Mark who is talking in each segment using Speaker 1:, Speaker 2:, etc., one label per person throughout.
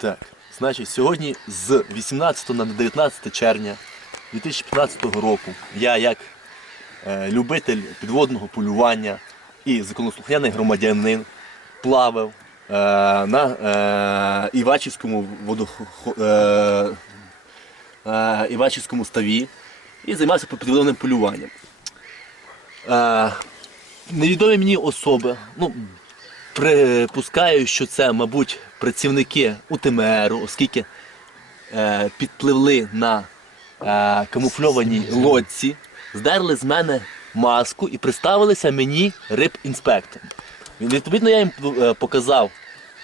Speaker 1: Так, значить, сьогодні з 18 на 19 червня 2015 року я як е, любитель підводного полювання і законослухняний громадянин плавав е, на е, Івачівському водохо, е, е, Івачівському ставі і займався підводним полюванням. Е, невідомі мені особи, ну, припускаю, що це, мабуть, працівники УТМР, оскільки е, підпливли на е, камуфльованій лодці, здерли з мене маску і представилися мені риб-інспектором. Відповідно, я їм е, показав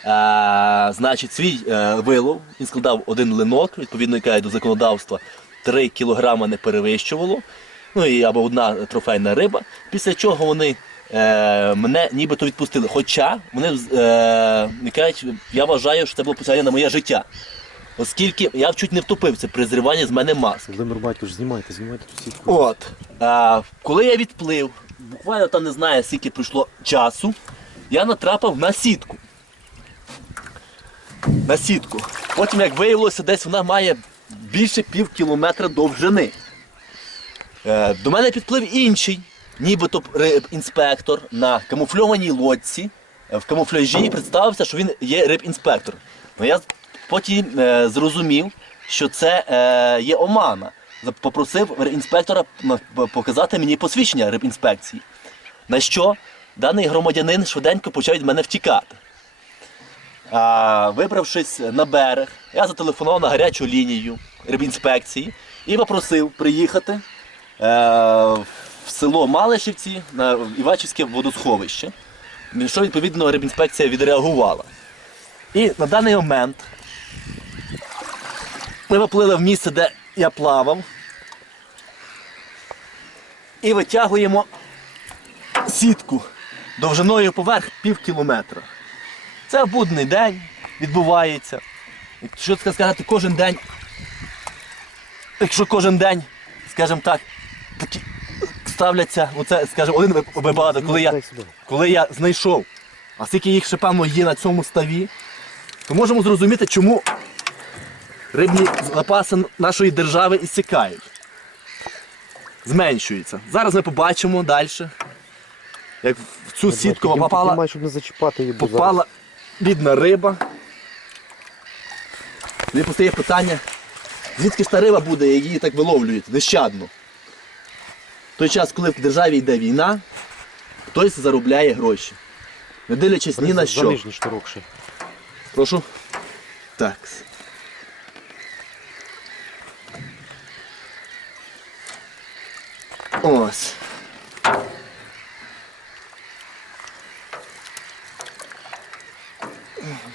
Speaker 1: е, значить, свій е, вилов. Він складав один линок, відповідно, яка до законодавства 3 кілограма не перевищувало. Ну і або одна трофейна риба. Після чого вони е, мене нібито відпустили. Хоча вони е, кажуть, я вважаю, що це було посягання на моє життя. Оскільки я чуть не втопився при зриванні з мене маски.
Speaker 2: Володимир Батькович, знімайте, знімайте ту сітку.
Speaker 1: От. А, коли я відплив, буквально там не знаю, скільки пройшло часу, я натрапив на сітку. На сітку. Потім, як виявилося, десь вона має більше пів кілометра довжини. Е, до мене підплив інший, нібито риб-інспектор на камуфльованій лодці е, в камуфляжі представився, що він є риб-інспектор. Ну, я потім е, зрозумів, що це е, є омана. Попросив інспектора показати мені посвідчення рибінспекції. На що даний громадянин швиденько почав від мене втікати. А, вибравшись на берег, я зателефонував на гарячу лінію рибінспекції і попросив приїхати е, в село Малишівці на Івачівське водосховище. Що відповідно рибінспекція відреагувала. І на даний момент ми поплили в місце, де я плавав. І витягуємо сітку довжиною поверх пів кілометра. Це будний день відбувається. Це сказати, кожен день, якщо кожен день, скажімо так, такі ставляться, оце, скажімо, один випадок, коли я, коли я знайшов, а скільки їх ще певно є на цьому ставі, то можемо зрозуміти, чому рибні запаси нашої держави ісікають. Зменшуються. Зараз ми побачимо далі, як в цю сітку попала,
Speaker 2: щоб не зачіпати її.
Speaker 1: попала бідна риба. Тоді постає питання, звідки ж та риба буде, її так виловлюють нещадно. В той час, коли в державі йде війна, хтось заробляє гроші. Не дивлячись ні на що.
Speaker 2: нижній шнурок ще.
Speaker 1: Прошу. Так. Ось.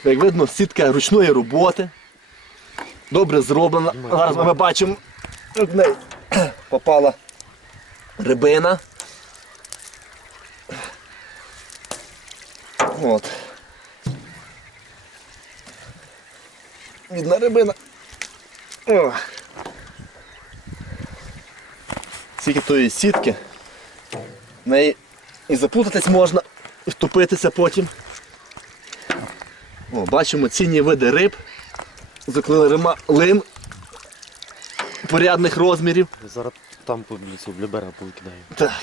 Speaker 1: Як видно, сітка ручної роботи. Добре зроблена. Зараз ми бачимо, як в неї попала рибина. От. Відна рибина. О. Скільки тої сітки. В неї і запутатись можна, і втопитися потім. О, бачимо цінні види риб. Заклили рима лим порядних розмірів.
Speaker 2: Зараз там по лісу для берега повикидаю.
Speaker 1: Так.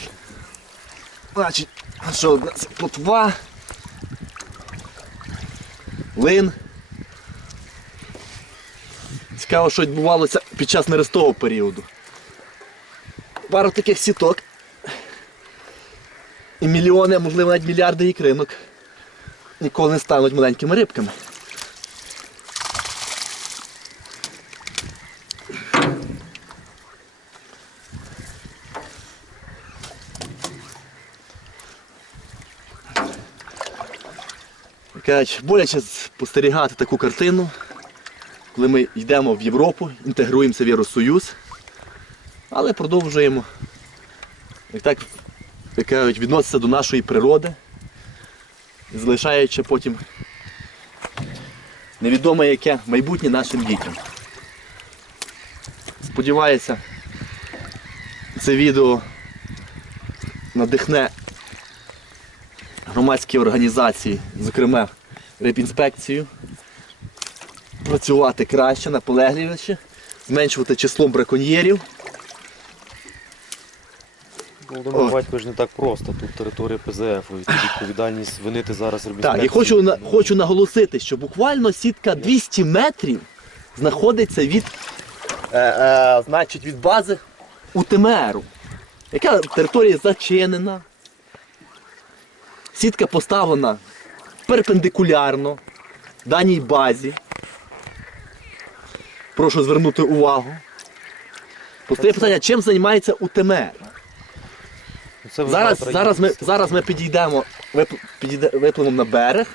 Speaker 1: Значить, що у нас? Плотва. Лин. Цікаво, що відбувалося під час нерестового періоду. Пару таких сіток. І мільйони, а можливо навіть мільярди ікринок ніколи не стануть маленькими рибками. Кажуть, боляче спостерігати таку картину, коли ми йдемо в Європу, інтегруємося в Євросоюз, але продовжуємо як так, як кажуть, відноситися до нашої природи, залишаючи потім невідоме яке майбутнє нашим дітям. Сподіваюся, це відео надихне громадські організації, зокрема рибінспекцію, працювати краще, наполегливіше, зменшувати число браконьєрів.
Speaker 2: Володимир Батько ж не так просто. Тут територія ПЗФ, відповідальність винити зараз
Speaker 1: Так, і хочу, на- хочу наголосити, що буквально сітка 200 метрів знаходиться від, е, е, значить, від бази УТМРу, яка територія зачинена. Сітка поставлена перпендикулярно даній базі. Прошу звернути увагу. Постає питання, чим займається УТМР?
Speaker 2: Це
Speaker 1: Зараз, зараз, ми, зараз ми підійдемо, вип, випливемо на берег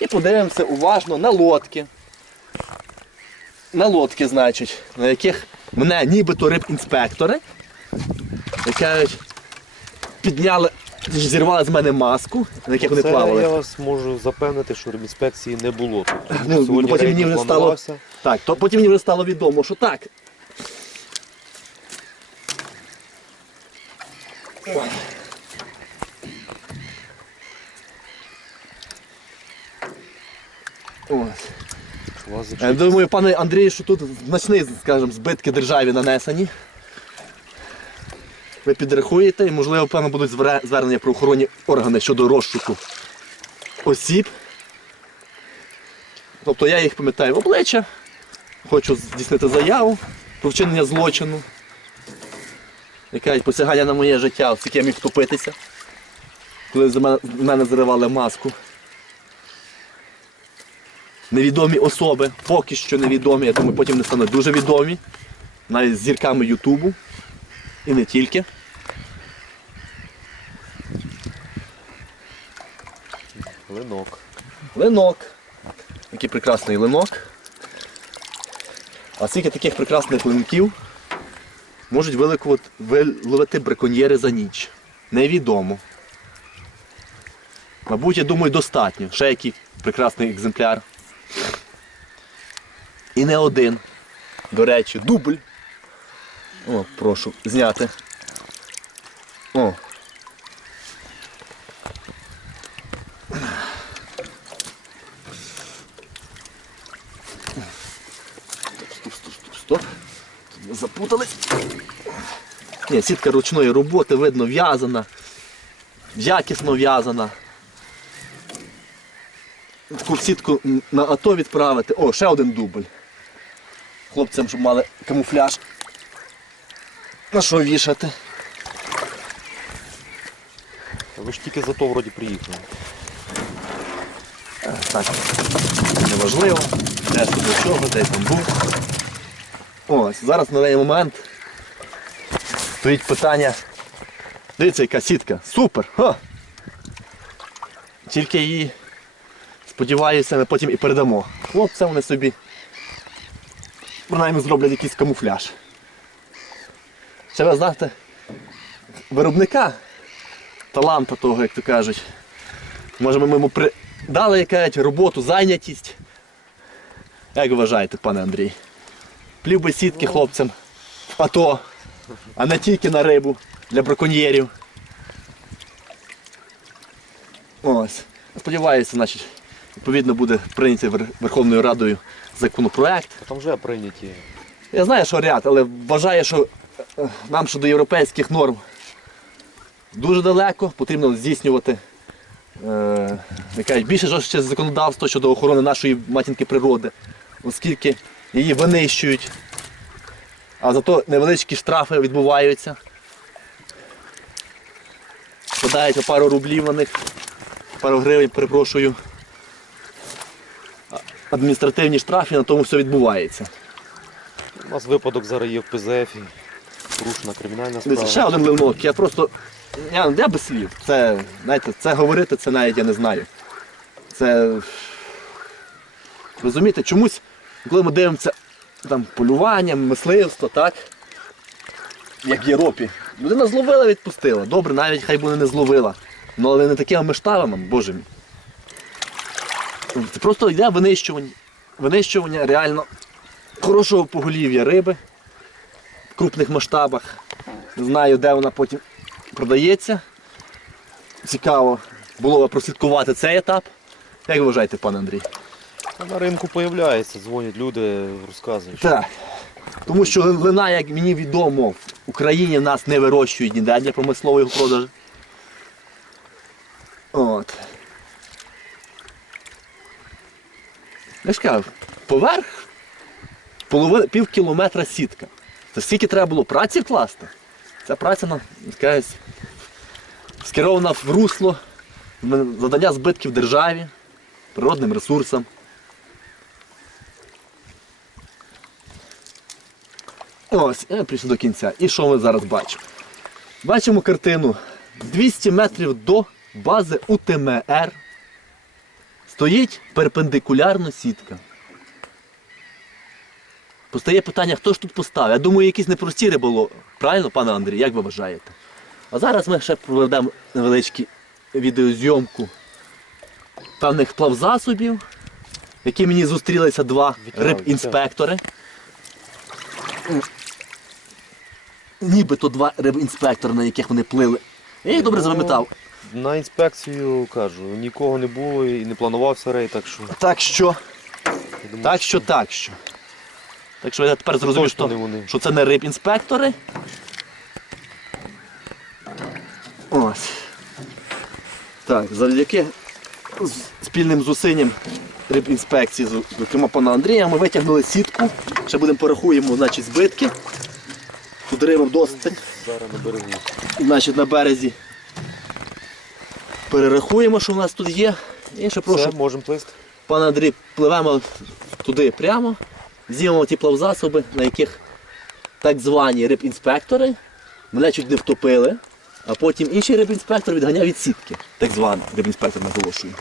Speaker 1: і подивимося уважно на лодки. На лодки, значить, на яких мене нібито рибінспектори, які підняли, зірвали з мене маску, на яких вони
Speaker 2: Це
Speaker 1: плавали.
Speaker 2: я вас можу запевнити, що ремінспекції не було тут.
Speaker 1: Ну,
Speaker 2: сьогодні
Speaker 1: потім мені
Speaker 2: рейд
Speaker 1: вже стало-
Speaker 2: планувався.
Speaker 1: Так, то потім мені вже стало відомо, що так. Ось.
Speaker 2: що вас
Speaker 1: Я
Speaker 2: зачепить.
Speaker 1: думаю, пане Андрію, що тут значні, скажімо, збитки державі нанесені. Ви підрахуєте і, можливо, певно, будуть звернення про охоронні органи щодо розшуку осіб. Тобто я їх пам'ятаю в обличчя, хочу здійснити заяву про вчинення злочину. Яка посягання на моє життя, оскільки я міг втопитися, коли з мене, мене заривали маску невідомі особи, поки що невідомі, я думаю, потім не стануть дуже відомі, навіть з зірками Ютубу. І не тільки.
Speaker 2: Линок.
Speaker 1: Линок. Який прекрасний линок. А скільки таких прекрасних линків можуть виловити браконьєри за ніч? Невідомо. Мабуть, я думаю, достатньо. Ще який прекрасний екземпляр. І не один. До речі, дубль. О, прошу зняти. О. запутались. Ні, сітка ручної роботи, видно, в'язана. Якісно в'язана. Таку сітку на АТО відправити. О, ще один дубль. Хлопцям, щоб мали камуфляж. На що вішати?
Speaker 2: Ви ж тільки за то вроді приїхали.
Speaker 1: Так, неважливо. Де до чого, де там був. Ось, зараз на даний момент стоїть питання. Дивіться, яка сітка. Супер! Ха! Тільки її, сподіваюся, ми потім і передамо. Хлопцям вони собі принаймні зроблять якийсь камуфляж. Ще ви знаєте, виробника, таланта того, як то кажуть. Може, ми йому при... дали якась роботу, зайнятість. Як вважаєте, пане Андрій? Плів би сітки хлопцям в АТО, а не тільки на рибу для браконьєрів. Ось. Сподіваюся, значить, відповідно буде прийнятий Верховною Радою законопроект.
Speaker 2: Там вже прийняті.
Speaker 1: Я знаю, що ряд, але вважаю, що е, нам щодо європейських норм дуже далеко, потрібно здійснювати е, більше жорстче законодавство щодо охорони нашої матінки природи, оскільки її винищують, а зато невеличкі штрафи відбуваються. Подають по пару рублів на них, пару гривень, перепрошую. Адміністративні штрафи, на тому все відбувається.
Speaker 2: У нас випадок зараз є в ПЗФ. Порушена кримінальна
Speaker 1: Дивіться, ще один линок. Я просто. Я, я без слів. Це, знаєте, це говорити, це навіть я не знаю. Це. Розумієте, чомусь, коли ми дивимося там, полювання, мисливство, так? Як в Європі. Людина зловила, відпустила. Добре, навіть хай би не зловила. Ну але не такими масштабами, боже мій. Це просто йде винищування. Винищування реально хорошого поголів'я риби в крупних масштабах. Не знаю, де вона потім продається. Цікаво було б прослідкувати цей етап. Як ви вважаєте, пане Андрій?
Speaker 2: На ринку появляється, дзвонять люди, розказують.
Speaker 1: Так. Тому що лина, як мені відомо, в Україні в нас не вирощують ніде для промислової продажу. От. Я ж кажу, поверх половина, пів кілометра сітка. Це скільки треба було праці вкласти? Ця праця на, якась, скерована в русло задання збитків державі, природним ресурсам. Ось, я прийшов до кінця. І що ми зараз бачимо? Бачимо картину 200 метрів до бази УТМР. Стоїть перпендикулярно сітка. Постає питання, хто ж тут поставив? Я думаю, якісь непрості риболов. Правильно, пане Андрій, як ви вважаєте? А зараз ми ще проведемо невеличку відеозйомку певних плавзасобів, які мені зустрілися два рибінспектори. Нібито два рибінспектори, на яких вони плили. Я їх добре
Speaker 2: Ну,
Speaker 1: запам'ятав.
Speaker 2: На інспекцію кажу, нікого не було і не планувався рейд, так що.
Speaker 1: Так що,
Speaker 2: я думаю,
Speaker 1: так що, так що. Так що я тепер зрозумів,
Speaker 2: точно
Speaker 1: що,
Speaker 2: вони.
Speaker 1: що це не рибінспектори. Ось. Так, завдяки з- спільним зусиллям рибінспекції, з- зокрема пана Андрія, ми витягнули сітку. Ще будемо порахуємо значить, збитки. Риба досить.
Speaker 2: Зараз на берегу.
Speaker 1: Значить, на березі. Перерахуємо, що в нас тут є. І ще прошу,
Speaker 2: Все, можемо плисти.
Speaker 1: пане Андрій, пливемо туди прямо, знімемо ті плавзасоби, на яких так звані рибінспектори мене чуть не втопили, а потім інший рибінспектор відганяв від сітки. Так званий рибінспектор наголошую.